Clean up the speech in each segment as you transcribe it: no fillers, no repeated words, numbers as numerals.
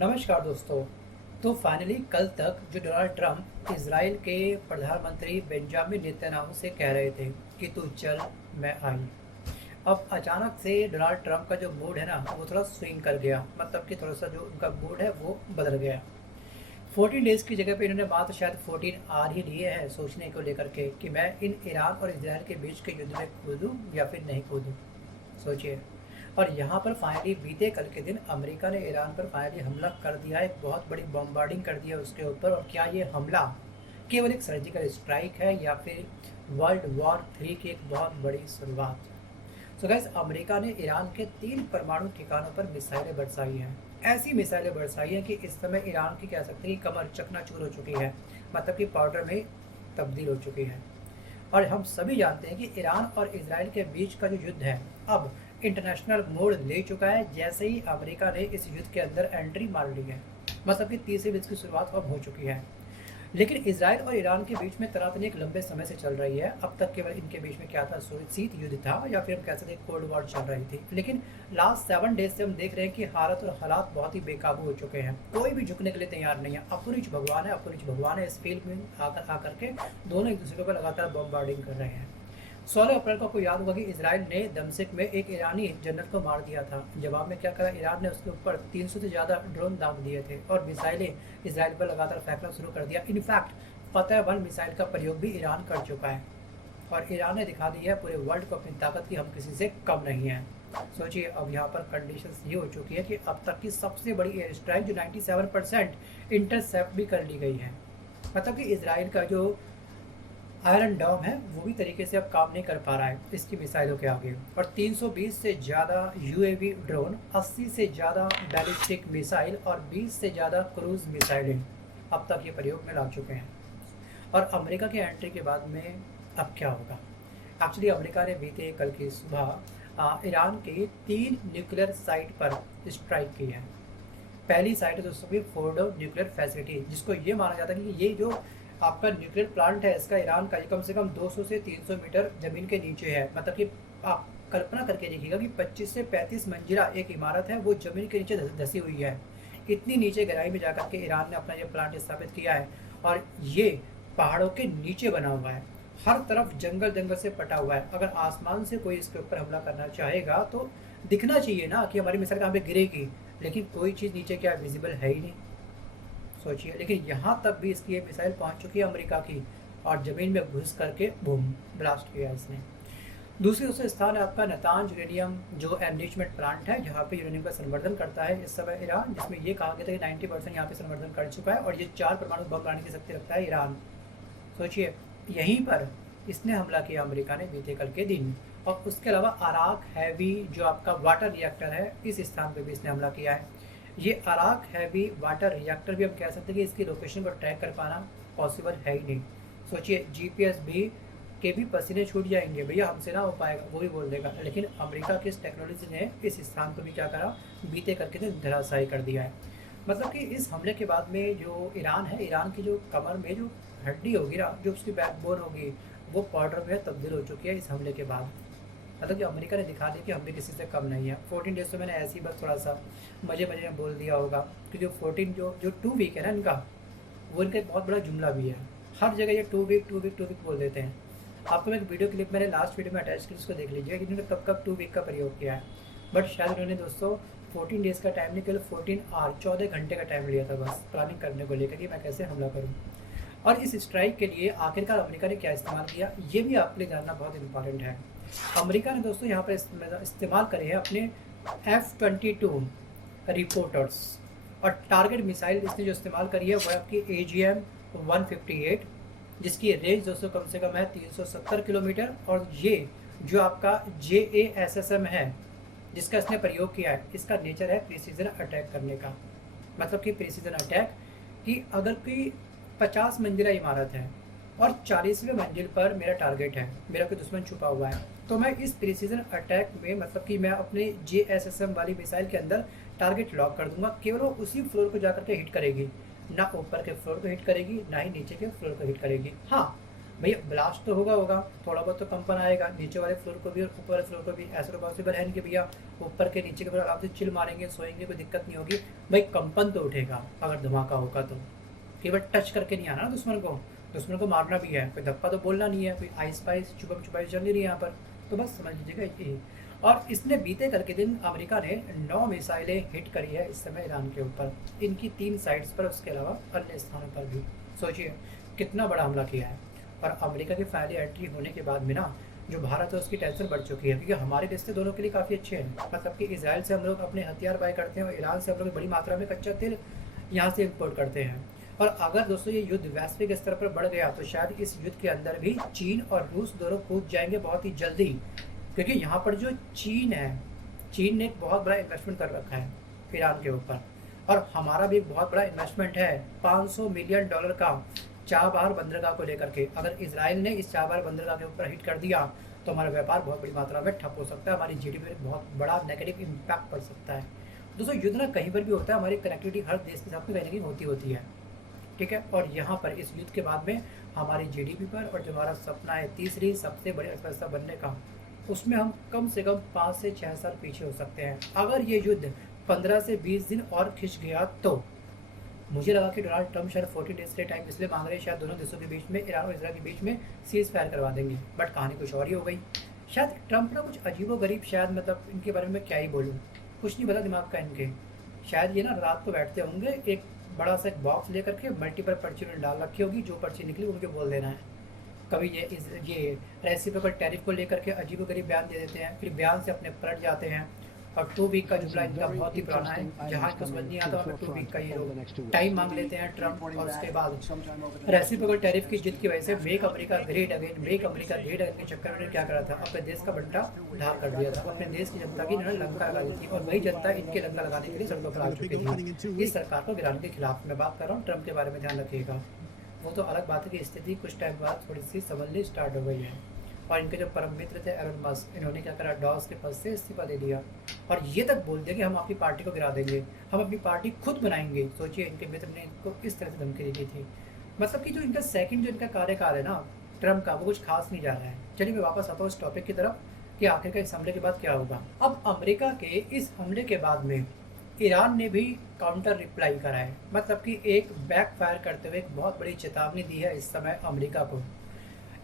नमस्कार दोस्तों। तो फाइनली कल तक जो डोनाल्ड ट्रंप इजराइल के प्रधानमंत्री बेंजामिन नेतन्याहू से कह रहे थे कि तू चल मैं आई, अब अचानक से डोनाल्ड ट्रंप का जो मूड है ना वो थोड़ा स्विंग कर गया। मतलब कि थोड़ा सा जो उनका मूड है वो बदल गया। 14 डेज की जगह पे इन्होंने बात शायद 14 आवर ही लिए हैं सोचने को लेकर के कि मैं इन ईरान और इसराइल के बीच के युद्ध में कूदूँ या फिर नहीं कूदूँ। सोचिए। और यहाँ पर फाइनली बीते कल के दिन अमेरिका ने ईरान पर फाइनली हमला कर दिया, एक बहुत बड़ी बम्बार्डिंग कर दिया उसके ऊपर। और क्या ये हमला केवल एक सर्जिकल स्ट्राइक है या फिर वर्ल्ड वॉर 3 की एक बहुत बड़ी शुरुआत? सो गैस, अमेरिका ने ईरान के 3 परमाणु ठिकानों पर मिसाइलें बरसाई हैं। ऐसी मिसाइलें बरसाई हैं कि इस समय ईरान की कह सकते हैं कि कमर चकनाचूर हो चुकी है, मतलब कि पाउडर में तब्दील हो चुकी है। और हम सभी जानते हैं कि ईरान और इसराइल के बीच का जो युद्ध है अब इंटरनेशनल मोड़ ले चुका है, जैसे ही अमेरिका ने इस युद्ध के अंदर एंट्री मार ली है। मतलब कि तीसरे युद्ध की शुरुआत अब हो चुकी है। लेकिन इसराइल और ईरान के बीच में तनातनी एक लंबे समय से चल रही है। अब तक केवल इनके बीच में क्या था, शीत युद्ध था या फिर हम कह सकते हैं कोल्ड वॉर चल रही थी। लेकिन लास्ट 7 डेज से हम देख रहे हैं कि हालत और हालात बहुत ही बेकाबू हो चुके हैं। कोई भी झुकने के लिए तैयार नहीं है। अपुनिच भगवान है, अपुनिच भगवान है। इस फील्ड में आकर के दोनों एक दूसरे पर लगातार बमबार्डिंग कर रहे हैं। 16 अप्रैल को आपको याद होगा कि इसराइल ने दमश्क में एक ईरानी जनरल को मार दिया था। जवाब में क्या करा, ईरान ने उसके ऊपर 300 से ज़्यादा ड्रोन दाग दिए थे और मिसाइलें इसराइल पर लगातार फेंकना शुरू कर दिया। इनफैक्ट फतेह-1 मिसाइल का प्रयोग भी ईरान कर चुका है और ईरान ने दिखा दी है पूरे वर्ल्ड को अपनी ताकत की हम किसी से कम नहीं हैं। सोचिए, अब यहाँ पर कंडीशंस ये हो चुकी है कि अब तक की सबसे बड़ी एयर स्ट्राइक जो 97% इंटरसेप्ट भी कर ली गई है। मतलब कि इसराइल का जो आयरन डॉम है वो भी तरीके से अब काम नहीं कर पा रहा है इसकी मिसाइलों के आगे। और 320 से ज़्यादा यूएवी ड्रोन, 80 से ज़्यादा बैलिस्टिक मिसाइल और 20 से ज़्यादा क्रूज मिसाइलें अब तक ये प्रयोग में ला चुके हैं। और अमेरिका के एंट्री के बाद में अब क्या होगा? एक्चुअली अमेरिका ने बीते कल की सुबह ईरान के 3 न्यूक्लियर साइट पर स्ट्राइक की है। पहली साइट है दोस्तों की फोर्डो न्यूक्लियर फैसिलिटी, जिसको ये माना जाता है कि ये जो आपका न्यूक्लियर प्लांट है इसका ईरान का, ये कम से कम 200 से 300 मीटर ज़मीन के नीचे है। मतलब कि आप कल्पना करके देखिएगा कि 25 से 35 मंजिला एक इमारत है, वो ज़मीन के नीचे धसी हुई है। इतनी नीचे गहराई में जाकर के ईरान ने अपना ये प्लांट स्थापित किया है और ये पहाड़ों के नीचे बना हुआ है। हर तरफ जंगल जंगल से पटा हुआ है। अगर आसमान से कोई इसके ऊपर हमला करना चाहेगा तो दिखना चाहिए ना कि हमारी मिसाइल कहाँ पे गिरेगी, लेकिन कोई चीज़ नीचे क्या विजिबल है ही नहीं। सोचिए, लेकिन यहाँ तक भी इसकी ये मिसाइल पहुँच चुकी है अमेरिका की और ज़मीन में घुस करके बूम ब्लास्ट किया इसने। दूसरी दोस्तों स्थान है आपका नातांज यूरेनियम जो एनरिचमेंट प्लांट है, जहाँ पे यूरेनियम का संवर्धन करता है इस समय ईरान, जिसमें ये कहा गया था कि 90% यहाँ पे संवर्धन कर चुका है और ये 4 परमाणु बम बनाने की शक्ति रखता है ईरान। सोचिए, यहीं पर इसने हमला किया अमेरिका ने बीते कल के दिन। और उसके अलावा अराक हैवी जो आपका वाटर रिएक्टर है, इस स्थान पर भी इसने हमला किया है। ये अराक हैवी वाटर रिएक्टर भी हम कह सकते हैं कि इसकी लोकेशन को ट्रैक कर पाना पॉसिबल है ही नहीं। सोचिए, जीपीएस भी के भी पसीने छूट जाएंगे, भैया हमसे ना हो पाएगा, वो भी बोल देगा। लेकिन अमेरिका की इस टेक्नोलॉजी ने इस स्थान को भी क्या करा, बीते करके दिन धराशायी कर दिया है। मतलब कि इस हमले के बाद में जो ईरान है, ईरान की जो कमर में जो हड्डी होगी ना, जो उसकी बैकबोन होगी, वो पाउडर में तब्दील हो चुकी है इस हमले के बाद। मतलब कि अमेरिका ने दिखा दिया कि हम भी किसी से कम नहीं है। 14 डेज तो मैंने ऐसे ही बस थोड़ा सा मजे मजे में बोल दिया होगा, क्योंकि 14 जो 2 वीक है ना इनका, वो इनका एक बहुत बड़ा जुमला भी है। हर जगह ये 2 वीक 2 वीक 2 वीक बोल देते हैं। आपको मैं एक वीडियो क्लिप मैंने लास्ट वीडियो में अटैच की, उसको देख लीजिएगा कि इन्होंने कब कब 2 वीक का प्रयोग किया है। बट शायद उन्होंने दोस्तों 14 डेज़ का टाइम नहीं, केवल 14 आवर 14 घंटे का टाइम लिया था बस प्लानिंग करने को लेकर कि मैं कैसे हमला करूँ। और इस स्ट्राइक के लिए आखिरकार अमेरिका ने क्या इस्तेमाल किया, ये भी आपके लिए जानना बहुत इंपॉर्टेंट है। अमेरिका ने दोस्तों यहाँ पर इस्तेमाल करे हैं अपने F-22 रिपोर्टर्स। और टारगेट मिसाइल इसने जो इस्तेमाल करी है वह आपकी AGM-158, जिसकी रेंज दोस्तों कम से कम है 370 किलोमीटर। और ये जो आपका JASSM है जिसका इसने प्रयोग किया है, इसका नेचर है प्रिसीजन अटैक करने का। मतलब कि प्रिसीजन अटैक कि अगर कोई 50 मंजिला इमारत है और 40वें मंजिल पर मेरा टारगेट है, मेरा कोई दुश्मन छुपा हुआ है, तो मैं इस प्रिसीजन अटैक में मतलब कि मैं अपने JSSM वाली मिसाइल के अंदर टारगेट लॉक कर दूंगा। केवल वो उसी फ्लोर को जाकर के हिट करेगी, ना ऊपर के फ्लोर को हिट करेगी, ना ही नीचे के फ्लोर को हिट करेगी। हाँ, भैया ब्लास्ट तो होगा थोड़ा बहुत तो कंपन आएगा, नीचे वाले फ्लोर को भी और ऊपर वाले फ्लोर को भी। ऐसा तो पॉसिबल है नहीं कि भैया ऊपर के नीचे के ऊपर आराम से चिल मारेंगे, सोएंगे, कोई दिक्कत नहीं होगी। भाई कंपन तो उठेगा अगर धमाका होगा तो। केवल टच करके नहीं आना ना दुश्मन को, दुश्मन को मारना भी है, कोई धप्पा तो बोलना नहीं है, कोई आइस पाइस छुपम छुपाई चल नहीं रही है यहाँ पर। तो बस समझ लीजिएगा ये। और इसने बीते कल के दिन अमेरिका ने 9 मिसाइलें हिट करी है इस समय ईरान के ऊपर, इनकी 3 साइड्स पर, उसके अलावा अन्य स्थानों पर भी। सोचिए कितना बड़ा हमला किया है। और अमेरिका की फाइनली एंट्री होने के बाद में ना जो भारत है उसकी टेंशन बढ़ चुकी है, क्योंकि हमारे रिश्ते दोनों के लिए काफ़ी अच्छे हैं। मतलब कि इसराइल से हम लोग अपने हथियार बाय करते हैं और ईरान से हम लोग बड़ी मात्रा में कच्चा तेल यहाँ से इम्पोर्ट करते हैं। और अगर दोस्तों ये युद्ध वैश्विक स्तर पर बढ़ गया तो शायद इस युद्ध के अंदर भी चीन और रूस दोनों कूद जाएंगे बहुत ही जल्दी। क्योंकि यहाँ पर जो चीन है, चीन ने एक बहुत बड़ा इन्वेस्टमेंट कर रखा है ईरान के ऊपर, और हमारा भी एक बहुत बड़ा इन्वेस्टमेंट है $500 मिलियन का चाबहार बंदरगाह को लेकर के। अगर इसराइल ने इस चाबहार बंदरगाह के ऊपर हिट कर दिया तो हमारा व्यापार बहुत बड़ी मात्रा में ठप हो सकता है, हमारी जीडीपी में बहुत बड़ा नेगेटिव इम्पैक्ट पड़ सकता है। दोस्तों युद्ध ना कहीं पर भी होता है, हमारी कनेक्टिविटी हर देश के साथ में कहीं ना कहीं होती है, ठीक है। और यहाँ पर इस युद्ध के बाद में हमारी जीडीपी पर और जो हमारा सपना है तीसरी सबसे बड़ी अर्थव्यवस्था बनने का, उसमें हम कम से कम 5 से 6 साल पीछे हो सकते हैं। अगर ये युद्ध 15 से 20 दिन और खिंच गया तो मुझे लगा कि डोनाल्ड ट्रंप शायद 40 डेज के टाइम इसलिए मांग रहे हैं, शायद दोनों देशों के बीच में, ईरान और इसराइल के बीच में सीज फायर करवा देंगे। बट कहानी कुछ और ही हो गई। शायद ट्रंप ना कुछ अजीबोगरीब, शायद मतलब इनके बारे में क्या ही बोलूँ, कुछ नहीं पता दिमाग का इनके। शायद ये ना रात को बैठते होंगे, एक बड़ा सा एक बॉक्स लेकर के मल्टीपल पर्ची उन्होंने डाल रखी होगी, जो पर्ची निकली उनके बोल देना है। कभी ये रेसिप्रोकल टैरिफ को लेकर के अजीबोगरीब बयान दे देते हैं, फिर बयान से अपने पलट जाते हैं। और 2 वीक का जुमला इनका बहुत ही पुराना है, जहाँ को समझ नहीं आता हमें 2 वीक का ये लोग टाइम मांग लेते हैं ट्रंप। और उसके बाद रेसिप्रोकल टैरिफ की जिद की वजह से make America great again, make America great again के चक्कर में उन्होंने क्या करा था, अपने देश का बंटा उधार कर दिया था। अपने देश की जनता की इन्होंने लंका लगा दी थी, और वही जनता इनके लंका लगाने के लिए सड़कों पर आ चुकी थी इस सरकार को गिराने के खिलाफ। मैं बात कर रहा हूँ ट्रंप के बारे में, ध्यान रखिएगा। वो तो अलग बात है कि स्थिति कुछ टाइम बाद थोड़ी सी संभलनी स्टार्ट हो गई है। और इनके जो परम मित्र थे एलन मस्क, इन्होंने क्या करा, डॉस के पद से इस्तीफा दे दिया और ये तक बोल दिया कि हम अपनी पार्टी को गिरा देंगे, हम अपनी पार्टी खुद बनाएंगे। सोचिए इनके मित्र ने इनको इस तरह से धमकी दी थी। मतलब कि जो इनका सेकंड जो इनका कार्यकाल है ना ट्रम्प का, वो कुछ खास नहीं जा रहा है। चलिए मैं वापस आता हूँ इस टॉपिक की तरफ कि आखिरकार इस हमले के बाद क्या होगा। अब अमेरिका के इस हमले के बाद में ईरान ने भी काउंटर रिप्लाई करा है, मतलब कि एक बैक फायर करते हुए एक बहुत बड़ी चेतावनी दी है इस समय अमेरिका को।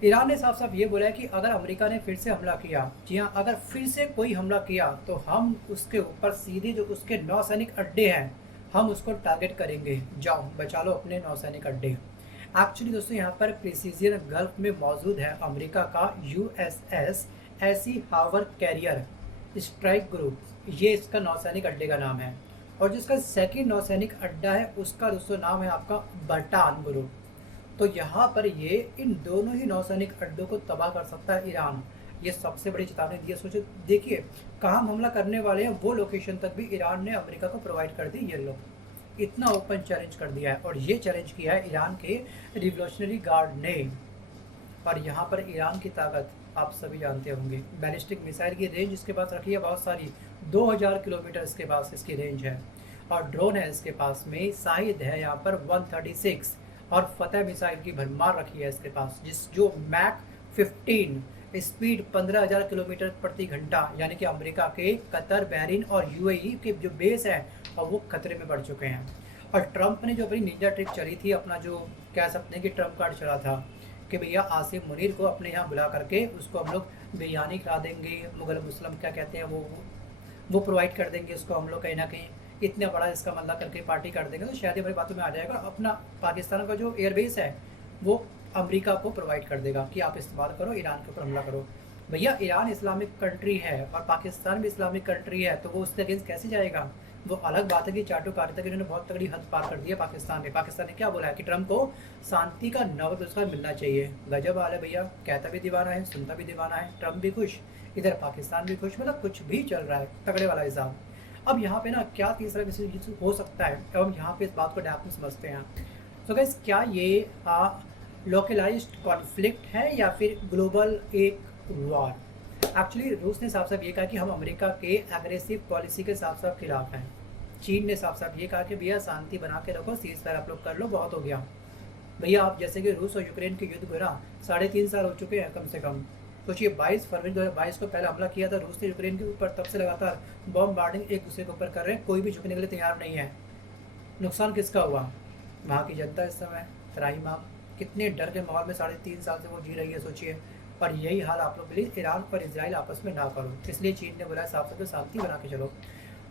ईरान ने साफ साफ ये बोला है कि अगर अमेरिका ने फिर से हमला किया, जी हाँ, अगर फिर से कोई हमला किया तो हम उसके ऊपर सीधे जो उसके नौसैनिक अड्डे हैं हम उसको टारगेट करेंगे। जाओ बचा लो अपने नौसैनिक अड्डे। एक्चुअली दोस्तों यहाँ पर प्रिसीजन गल्फ में मौजूद है अमेरिका का USS एसिहावर कैरियर स्ट्राइक ग्रुप, ये इसका नौसैनिक अड्डे का नाम है। और जिसका सेकेंड नौसैनिक अड्डा है उसका दोस्तों नाम है आपका बटान ग्रुप। तो यहाँ पर ये इन दोनों ही नौसैनिक अड्डों को तबाह कर सकता है ईरान। ये सबसे बड़ी चेतावनी दी है। सोचो देखिए कहाँ हमला करने वाले हैं, वो लोकेशन तक भी ईरान ने अमेरिका को प्रोवाइड कर दी। ये लोग इतना ओपन चैलेंज कर दिया है, और ये चैलेंज किया है ईरान के रिवोल्यूशनरी गार्ड ने। और यहाँ पर ईरान की ताकत आप सभी जानते होंगे, बैलिस्टिक मिसाइल की रेंज इसके पास रखी है बहुत सारी, 2000 किलोमीटर इसके पास इसकी रेंज है। और ड्रोन है इसके पास में, शाहिद है यहाँ पर 136, और फतेह मिसाइल की भरमार रखी है इसके पास, जो मैक 15 स्पीड 15,000 किलोमीटर प्रति घंटा, यानी कि अमेरिका के कतर, बहरीन और UAE के जो बेस है और वो खतरे में बढ़ चुके हैं। और ट्रंप ने जो अपनी निंजा ट्रिक चली थी, अपना जो कह सकते हैं कि ट्रंप कार्ड चला था कि भैया आसिम मुनीर को अपने यहाँ बुला करके उसको हम लोग बिरयानी खिला देंगे, मुगल मुस्लिम क्या कहते हैं वो प्रोवाइड कर देंगे उसको हम लोग, कहीं ना कहीं इतना बड़ा इसका मल्ला करके पार्टी कर देंगे तो शायद हमारी बातों में आ जाएगा। अपना पाकिस्तान का जो एयरबेस है वो अमेरिका को प्रोवाइड कर देगा कि आप इस्तेमाल करो, ईरान के ऊपर हमला करो। भैया ईरान इस्लामिक कंट्री है और पाकिस्तान भी इस्लामिक कंट्री है, तो वो उसके अगेंस्ट कैसे जाएगा। वो अलग बात है कि चाटुकारिता की इन्होंने बहुत तगड़ी हद पार कर दी है पाकिस्तान ने। पाकिस्तान ने क्या बोला है कि ट्रंप को शांति का नोबेल पुरस्कार मिलना चाहिए। गजब हाल है भैया, कहता भी दीवाना है, सुनता भी दीवाना है। ट्रंप भी खुश, इधर पाकिस्तान भी खुश, मतलब कुछ भी चल रहा है तगड़े वाला हिसाब। अब यहाँ पे ना क्या तीसरा विषय हो सकता है, अब हम यहाँ पे इस बात को डेप्थ में समझते हैं। तो गाइस क्या ये लोकलाइज्ड कॉन्फ्लिक्ट है या फिर ग्लोबल एक वॉर। एक्चुअली रूस ने साफ साफ ये कहा कि हम अमेरिका के एग्रेसिव पॉलिसी के साफ साफ खिलाफ हैं। चीन ने साफ साफ ये कहा कि भैया शांति बना के रखो, सीज फायर आप लोग कर लो, बहुत हो गया। भैया आप जैसे कि रूस और यूक्रेन के युद्ध को ना 3.5 साल हो चुके हैं कम से कम। सोचिए 22 फरवरी 2022 को पहला हमला किया था रूस ने यूक्रेन के ऊपर, तब से लगातार बॉम्बार्डिंग एक दूसरे के ऊपर कर रहे हैं, कोई भी झुकने के लिए तैयार नहीं है। नुकसान किसका हुआ? वहाँ की जनता इस समय त्राहिमाम, कितने डर के माहौल में 3.5 साल से वो जी रही है सोचिए। और यही हाल आप लोग प्लीज ईरान और इसराइल आपस में ना करो, इसलिए चीन ने बोला साफ साफ शांति बना के चलो।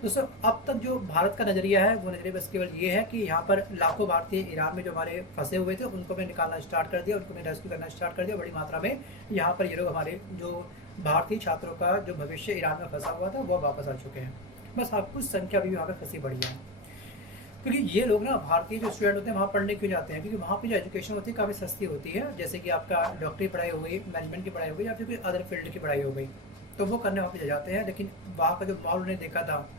दोस्तों अब तक जो भारत का नज़रिया है वो नज़रिया बस केवल ये है कि यहाँ पर लाखों भारतीय ईरान में जो हमारे फंसे हुए थे उनको मैं निकालना स्टार्ट कर दिया, उनको मैं रेस्क्यू करना स्टार्ट कर दिया बड़ी मात्रा में। यहाँ पर ये लोग हमारे जो भारतीय छात्रों का जो भविष्य ईरान में फंसा हुआ था वो वापस आ चुके हैं। बस हाँ कुछ संख्या भी वहाँ पर फंसी पड़ी है, क्योंकि ये लोग ना भारतीय जो स्टूडेंट होते हैं वहाँ पढ़ने क्यों जाते हैं? क्योंकि वहाँ पे जो एजुकेशन होती है काफ़ी सस्ती होती है, जैसे कि आपका डॉक्टरी पढ़ाई हो गई, मैनेजमेंट की पढ़ाई हो गई, या फिर कोई अदर फील्ड की पढ़ाई हो गई, तो वो करने वहाँ पे जाते हैं। लेकिन वहाँ का जो माहौल उन्हें देखा था,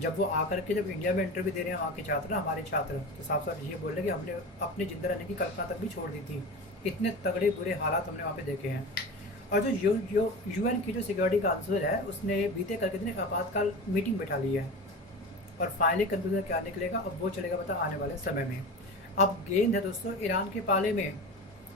जब वो आकर के जब इंडिया में इंटरव्यू दे रहे हैं वहाँ के छात्र, हमारे छात्र, तो साफ साफ ये बोल रहे कि हमने अपने जिंदा रहने की कल्पना तक भी छोड़ दी थी, इतने तगड़े बुरे हालात हमने वहाँ पे देखे हैं। और जो यूएन की जो सिक्योरिटी काउंसिल है उसने बीते कल के दिन आपातकाल मीटिंग बैठा ली है, और फाइनली कंक्लूजन क्या निकलेगा अब वो चलेगा पता आने वाले समय में। अब गेंद है दोस्तों ईरान के पाले में,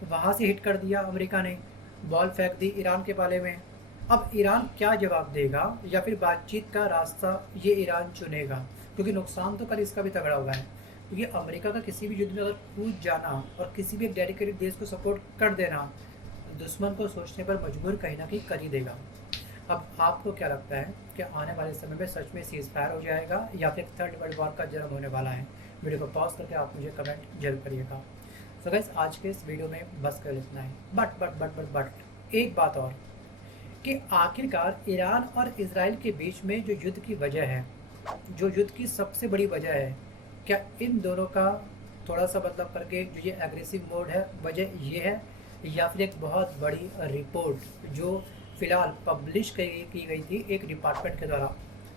वहाँ से हिट कर दिया अमेरिका ने, बॉल फेंक दी ईरान के पाले में। अब ईरान क्या जवाब देगा या फिर बातचीत का रास्ता ये ईरान चुनेगा, क्योंकि नुकसान तो कल इसका भी तगड़ा हुआ है। क्योंकि अमेरिका का किसी भी युद्ध में अगर कूद जाना और किसी भी एक डेडिकेटेड देश को सपोर्ट कर देना, दुश्मन को सोचने पर मजबूर कहीं ना कहीं कर ही देगा। अब आपको क्या लगता है कि आने वाले समय में सच में सीज फायर हो जाएगा या फिर थर्ड वर्ल्ड वॉर का जन्म होने वाला है? वीडियो को पॉज करके आप मुझे कमेंट जरूर करिएगा। सो गाइस आज के इस वीडियो में बस कर इतना है, बट एक बात और, कि आखिरकार ईरान और इसराइल के बीच में जो युद्ध की वजह है, जो युद्ध की सबसे बड़ी वजह है, क्या इन दोनों का थोड़ा सा मतलब करके जो ये एग्रेसिव मोड है वजह ये है, या फिर एक बहुत बड़ी रिपोर्ट जो फिलहाल पब्लिश की गई थी एक डिपार्टमेंट के द्वारा?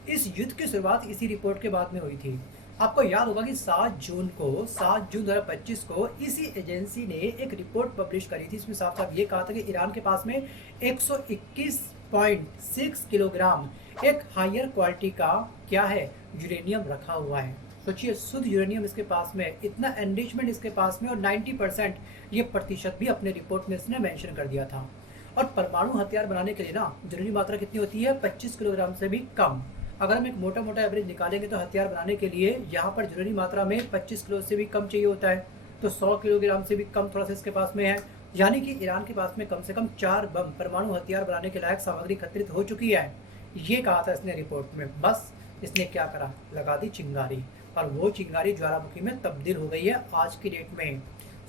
इस युद्ध की शुरुआत इसी रिपोर्ट के बाद में हुई थी। आपको याद होगा कि 7 जून 2025 को इसी एजेंसी ने एक रिपोर्ट पब्लिश करी थी, इसमें साफ साफ ये कहा था कि ईरान के पास में 121.6 किलोग्राम एक हायर क्वालिटी का क्या है यूरेनियम रखा हुआ है। सोचिए शुद्ध यूरेनियम इसके पास में, इतना एनरिचमेंट इसके पास में, और 90% ये प्रतिशत भी अपने रिपोर्ट में इसने मेंशन कर दिया था। और परमाणु हथियार बनाने के लिए ना जरूरी मात्रा कितनी होती है? 25 किलोग्राम से भी कम। अगर हम एक मोटा मोटा एवरेज निकालेंगे तो हथियार बनाने के लिए यहाँ पर जरूरी मात्रा में 25 किलो से भी कम चाहिए होता है, तो 100 किलोग्राम से भी कम थोड़ा सा इसके पास में है। यानी कि ईरान के पास में कम से कम 4 बम परमाणु हथियार बनाने के लायक सामग्री एकत्रित हो चुकी है, ये कहा था इसने रिपोर्ट में। बस इसने क्या करा, लगा दी चिंगारी, और वो चिंगारी ज्वालामुखी में तब्दील हो गई है आज की डेट में।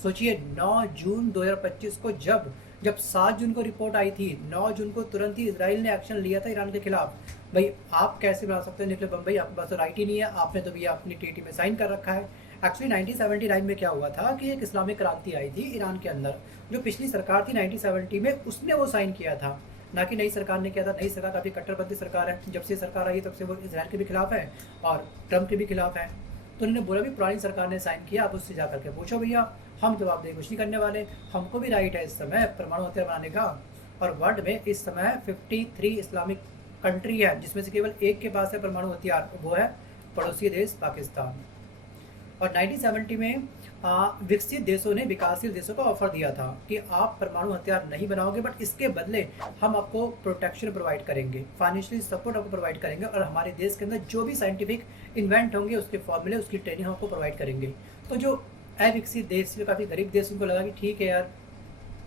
सोचिए 9 जून 2025 को जब 7 जून को रिपोर्ट आई थी, 9 जून को तुरंत ही इजराइल ने एक्शन लिया था ईरान के खिलाफ। भाई आप कैसे बना सकते हैं निकले बम? भाई आपके पास तो राइट ही नहीं है, आपने तो भैया अपनी टीटी में साइन कर रखा है। एक्चुअली 1979 में क्या हुआ था कि एक इस्लामिक क्रांति आई थी ईरान के अंदर, जो पिछली सरकार थी 1970 में उसने वो साइन किया था, ना कि नई सरकार ने किया था। नई सरकार काफ़ी कट्टरपंथी सरकार है, जब से सरकार आई तब से वो इसराइल के भी खिलाफ है और ट्रम्प के भी खिलाफ है। तो उन्होंने बोला भी पुरानी सरकार ने साइन किया, आप उससे जा करके पूछो भैया, हम जवाब दे कुछ नहीं करने वाले, हमको भी राइट है इस समय परमाणु हथियार बनाने का। और वर्ल्ड में इस समय 53 इस्लामिक कंट्री है जिसमें से केवल एक के पास है परमाणु हथियार, वो है पड़ोसी देश पाकिस्तान। और 1970 में विकसित देशों ने विकासशील देशों को ऑफर दिया था कि आप परमाणु हथियार नहीं बनाओगे, बट इसके बदले हम आपको प्रोटेक्शन प्रोवाइड करेंगे, फाइनेंशियली सपोर्ट आपको प्रोवाइड करेंगे, और हमारे देश के अंदर जो भी साइंटिफिक इन्वेंट होंगे उसके फॉर्मूले उसकी ट्रेनिंग हम आपको प्रोवाइड करेंगे। तो जो अविकसित देश, जो काफ़ी गरीब देश, उनको लगा कि ठीक है यार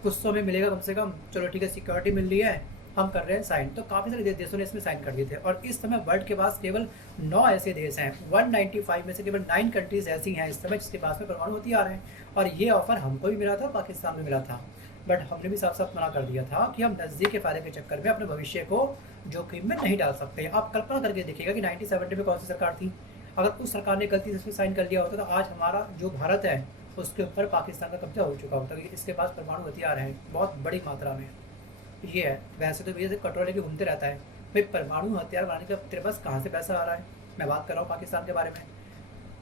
कुछ तो हमें मिलेगा कम से कम, चलो ठीक है सिक्योरिटी मिल रही है, हम कर रहे हैं साइन। तो काफ़ी सारे देशों ने इसमें साइन कर दिए थे, और इस समय वर्ल्ड के पास केवल 9 ऐसे देश हैं, 195 में से केवल 9 कंट्रीज ऐसी हैं इस समय जिसके पास में परमाणु हथियार हैं। और ये ऑफर हमको भी मिला था, पाकिस्तान में मिला था, बट हमने भी साफ साफ मना कर दिया था कि हम नज़दीक के फायदे के चक्कर में अपने भविष्य को जोखिम में नहीं डाल सकते। आप कल्पना करके देखिएगा कि 1970 में कौन सी सरकार थी, अगर उस सरकार ने गलती से इसमें साइन कर लिया होता तो आज हमारा जो भारत है उसके ऊपर पाकिस्तान का कब्जा हो चुका होता, क्योंकि इसके पास परमाणु हथियार हैं बहुत बड़ी मात्रा में। ये है, वैसे तो भैया से कटोरे लेके घूमते रहता है, भाई परमाणु हथियार बनाने का तेरे पास कहाँ से पैसा आ रहा है? मैं बात कर रहा हूँ पाकिस्तान के बारे में।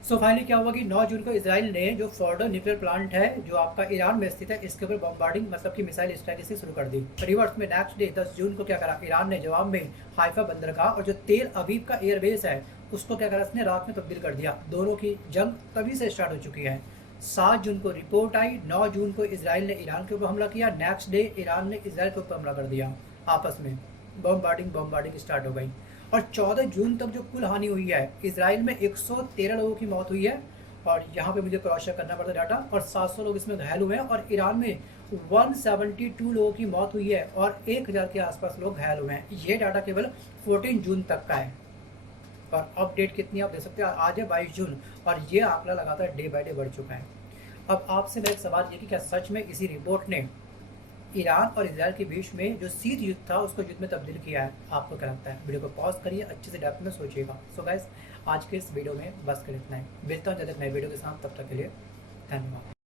सो फाइनली क्या हुआ कि 9 जून को इसराइल ने जो फोर्डो न्यूक्लियर प्लांट है जो आपका ईरान में स्थित है, इसके ऊपर बॉम्बार्डिंग मतलब कि मिसाइल स्ट्राइक से शुरू कर दी। रिवर्स में नेक्स्ट डे 10 जून को क्या करा, ईरान ने जवाब में हाइफा बंदरगाह और जो तेल अवीव का एयरबेस है उसको क्या करा, इसने रात में तब्दील कर दिया। दोनों की जंग तभी से स्टार्ट हो चुकी है। 7 जून को रिपोर्ट आई, 9 जून को इसराइल ने ईरान के ऊपर हमला किया, नेक्स्ट डे ईरान ने इसराइल के ऊपर हमला कर दिया, आपस में बमबार्डिंग स्टार्ट हो गई। और 14 जून तक जो कुल हानि हुई है, इसराइल में 113 लोगों की मौत हुई है, और यहाँ पे मुझे क्रॉस चेक करना पड़ता डाटा, और 700 लोग इसमें घायल हुए हैं, और ईरान में 172 लोगों की मौत हुई है और 1000 के आसपास लोग घायल हुए हैं। ये डाटा केवल 14 जून तक का है, और अपडेट कितनी आप देख सकते हैं, आज है 22 जून, और ये आंकड़ा लगातार डे बाय डे बढ़ चुका है। अब आपसे मेरा एक सवाल ये कि क्या सच में इसी रिपोर्ट ने ईरान और इजराइल के बीच में जो शीत युद्ध था उसको युद्ध में तब्दील किया है? आपको क्या लगता है? वीडियो को पॉज करिए, अच्छे से डेप्थ में सोचिएगा। सो गाइस, आज के इस वीडियो में बस कर इतना ही। मिलता हूँ जब तक नए वीडियो के साथ, तब तक के लिए धन्यवाद।